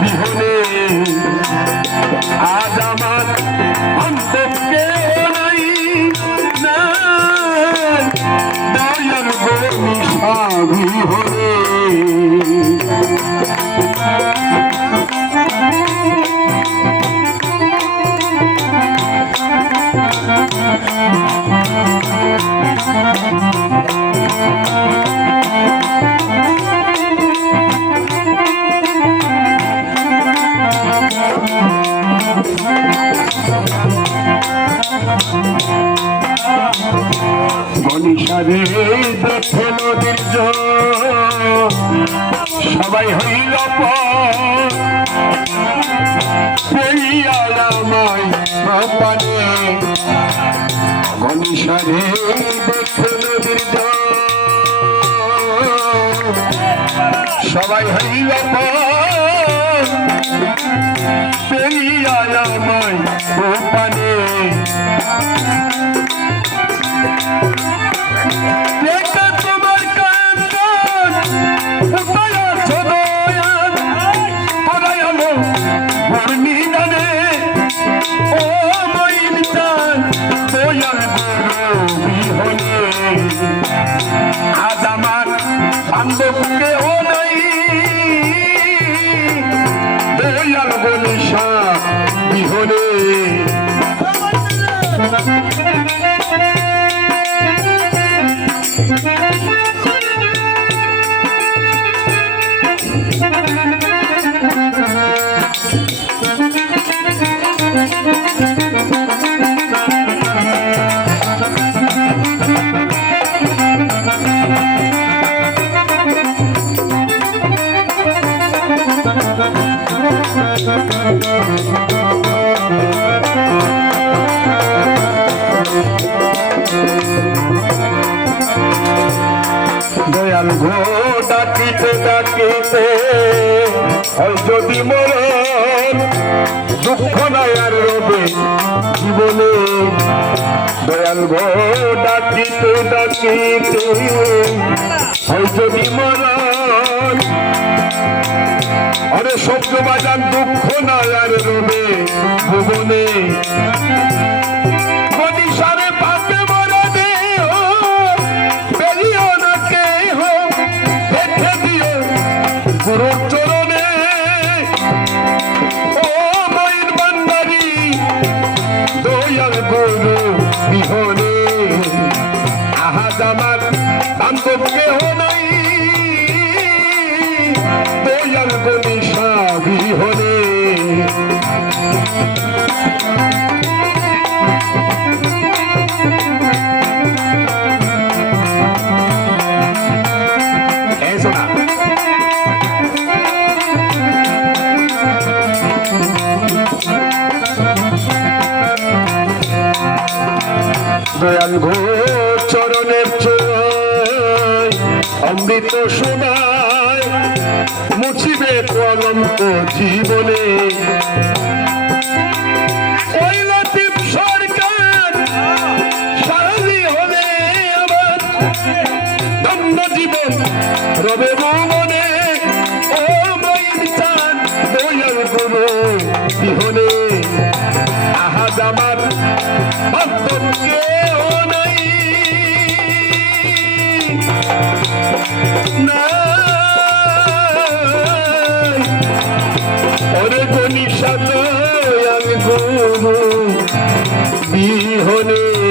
বিহনে আজ আমার অন্তকে নাই দয়াল গনিশা বিহনে গনিশারে দেখে নদীর সবাই হইল পানে গনিশারে দেখে নদীর সবাই হইল পানে আজ আমার বান্ধবকে ও নাই দয়াল গনিশা বিহনে দয়াল গো ডাকিতে ডাকিতে যদি মরণ দুঃখ নাই আর রবে জীবনে দয়াল গো ডাকিতে ডাকিতে যদি মরণ আরে সহ্য বাজার দুঃখ নাই আর রবে ভুবনে গনিশারে পাপে মরা দেহ বেরিও না কেহ দেখে দিও গুরুর চরণে ও মাইন বান্দারি দয়াল গুরু বিহনে আহাজ আমার বান্ধব কেহ নাই দয়াল গনিশা বিহনে দয়াল গো চরণের চোরায় অমৃত সোনায় মুছিবে কলঙ্ক জীবনে ওই লতিফ সরকার সাহায্য হলে আমার ধন্য জীবন রবে মনে ও মাইন চাঁদ দয়াল গুরু বিহনে আহাজ আমার বান্ধবকে ওরে গনিশা দয়াল গুরু বিহনে